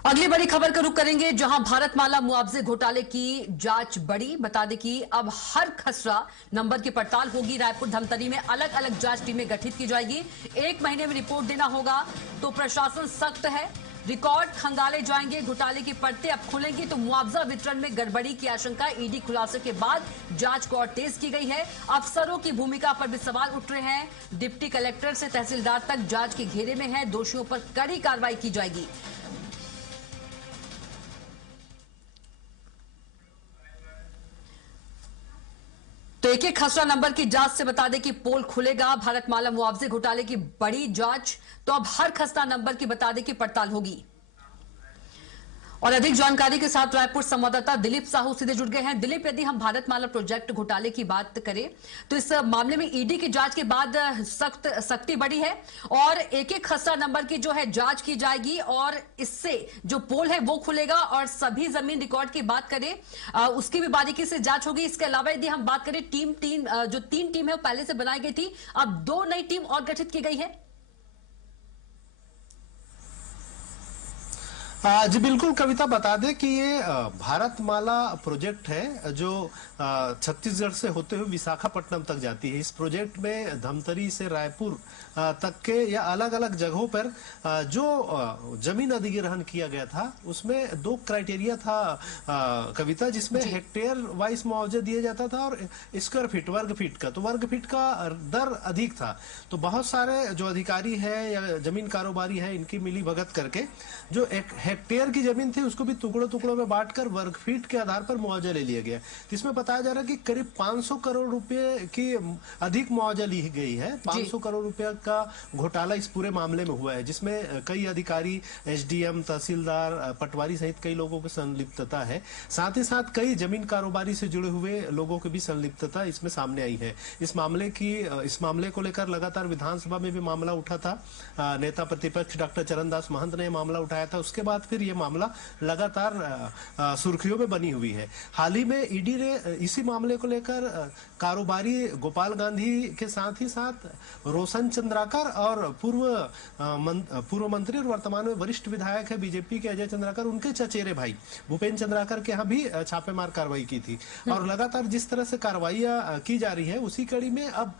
अगली बड़ी खबर का रुख करेंगे, जहां भारतमाला मुआवजे घोटाले की जांच बढ़ी। बता दें कि अब हर खसरा नंबर की पड़ताल होगी। रायपुर धमतरी में अलग अलग जांच टीमें गठित की जाएगी। 1 महीने में रिपोर्ट देना होगा। तो प्रशासन सख्त है, रिकॉर्ड खंगाले जाएंगे। घोटाले की परतें अब खुलेंगी तो मुआवजा वितरण में गड़बड़ी की आशंका। ईडी खुलासे के बाद जांच को और तेज की गई है। अफसरों की भूमिका पर भी सवाल उठ रहे हैं। डिप्टी कलेक्टर से तहसीलदार तक जांच के घेरे में है। दोषियों पर कड़ी कार्रवाई की जाएगी। तो एक एक खसरा नंबर की जांच से बता दें कि पोल खुलेगा। भारतमाला मुआवजे घोटाले की बड़ी जांच, तो अब हर खसरा नंबर की बता दें कि पड़ताल होगी। और अधिक जानकारी के साथ रायपुर संवाददाता दिलीप साहू सीधे जुड़ गए हैं। दिलीप, यदि हम भारतमाला प्रोजेक्ट घोटाले की बात करें तो इस मामले में ईडी की जांच के बाद सख्ती बढ़ी है और एक एक खसरा नंबर की जो है जांच की जाएगी और इससे जो पोल है वो खुलेगा और सभी जमीन रिकॉर्ड की बात करें उसकी भी बारीकी से जांच होगी। इसके अलावा यदि हम बात करें जो 3 टीम है वो पहले से बनाई गई थी, अब 2 नई टीम और गठित की गई है। जी बिल्कुल कविता, बता दें कि ये भारतमाला प्रोजेक्ट है जो छत्तीसगढ़ से होते हुए विशाखापट्टनम तक जाती है। इस प्रोजेक्ट में धमतरी से रायपुर तक के या अलग अलग जगहों पर जो जमीन अधिग्रहण किया गया था उसमें 2 क्राइटेरिया था कविता, जिसमें हेक्टेयर वाइज मुआवजा दिया जाता था और स्क्वायर फीट वर्ग फीट का। तो वर्ग फीट का दर अधिक था, तो बहुत सारे जो अधिकारी है या जमीन कारोबारी है इनकी मिली भगत करके जो एक हेक्टेयर की जमीन थी उसको भी टुकड़ों टुकड़ों में बांटकर वर्ग फीट के आधार पर मुआवजा ले लिया गया। इसमें बताया जा रहा है कि करीब 500 करोड़ रुपए की अधिक मुआवजा ली गई है। 500 करोड़ रुपए का घोटाला इस पूरे मामले में हुआ है, जिसमें कई अधिकारी, एसडीएम, तहसीलदार, पटवारी सहित कई लोगों की संलिप्तता है। साथ ही साथ कई जमीन कारोबारी से जुड़े हुए लोगों की भी संलिप्तता इसमें सामने आई है। इस मामले को लेकर लगातार विधानसभा में भी मामला उठा था। नेता प्रतिपक्ष डॉक्टर चरणदास महंत ने मामला उठाया था। उसके बाद फिर यह मामला लगातार सुर्खियों में बनी हुई है। हाल ही में ईडी ने इसी मामले को लेकर कारोबारी गोपाल गांधी के साथ ही साथ रोशन चंद्राकर और पूर्व मंत्री और वर्तमान में वरिष्ठ विधायक है बीजेपी के अजय चंद्राकर, उनके चचेरे भाई भूपेन्द्र चंद्राकर के यहाँ भी छापेमार कार्रवाई की थी। और लगातार जिस तरह से कार्रवाइयां की जा रही है उसी कड़ी में अब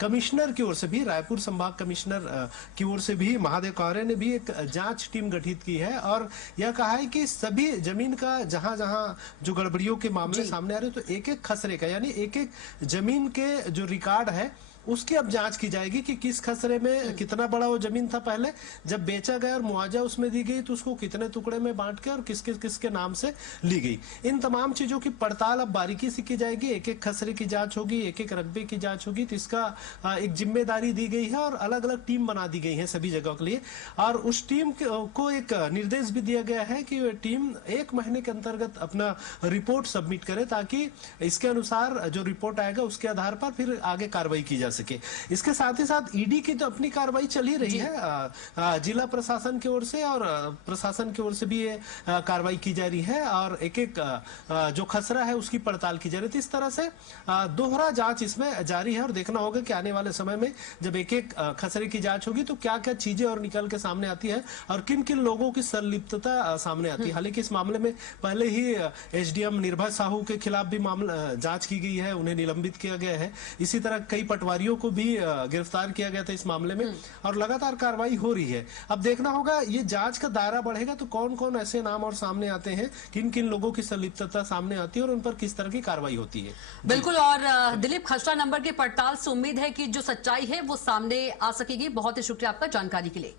कमिश्नर की ओर से भी, रायपुर संभाग कमिश्नर की ओर से भी महादेव कौरे ने भी एक जांच टीम गठित की है और यह कहा है कि सभी जमीन का जहां जहां जो गड़बड़ियों के मामले सामने आ रहे हैं तो एक एक खसरे का, यानी एक एक जमीन के जो रिकॉर्ड है उसकी अब जांच की जाएगी कि किस खसरे में कितना बड़ा वो जमीन था पहले, जब बेचा गया और मुआवजा उसमें दी गई तो उसको कितने टुकड़े में बांट के और किसके नाम से ली गई। इन तमाम चीजों की पड़ताल अब बारीकी से की जाएगी। एक एक खसरे की जांच होगी, एक एक रकबे की जांच होगी। तो इसका एक जिम्मेदारी दी गई है और अलग अलग टीम बना दी गई है सभी जगह के लिए। और उस टीम को एक निर्देश भी दिया गया है कि वह टीम 1 महीने के अंतर्गत अपना रिपोर्ट सबमिट करे, ताकि इसके अनुसार जो रिपोर्ट आएगा उसके आधार पर फिर आगे कार्रवाई की जा सके। इसके साथ ही साथ ईडी की तो अपनी कार्रवाई चल ही रही है। जिला प्रशासन की ओर से और प्रशासन की ओर से भी ये कार्रवाई की जा रही है और एक एक जो खसरा है उसकी पड़ताल की जा रही है। इस तरह से दोहरा जांच इसमें जारी है और देखना होगा कि आने वाले समय में जब एक एक खसरे की जांच होगी तो क्या क्या चीजें और निकल के सामने आती है और किन किन लोगों की संलिप्तता सामने आती है। हालांकि इस मामले में पहले ही एसडीएम निर्भय साहू के खिलाफ भी मामला जांच की गई है, उन्हें निलंबित किया गया है। इसी तरह कई पटवारियों को भी गिरफ्तार किया गया था इस मामले में और लगातार कार्रवाई हो रही है। अब देखना होगा ये जांच का दायरा बढ़ेगा तो कौन कौन ऐसे नाम और सामने आते हैं, किन किन लोगों की संलिप्तता सामने आती है और उन पर किस तरह की कार्रवाई होती है। बिल्कुल। और दिलीप, खसरा नंबर की पड़ताल से उम्मीद है कि जो सच्चाई है वो सामने आ सकेगी। बहुत ही शुक्रिया आपका जानकारी के लिए।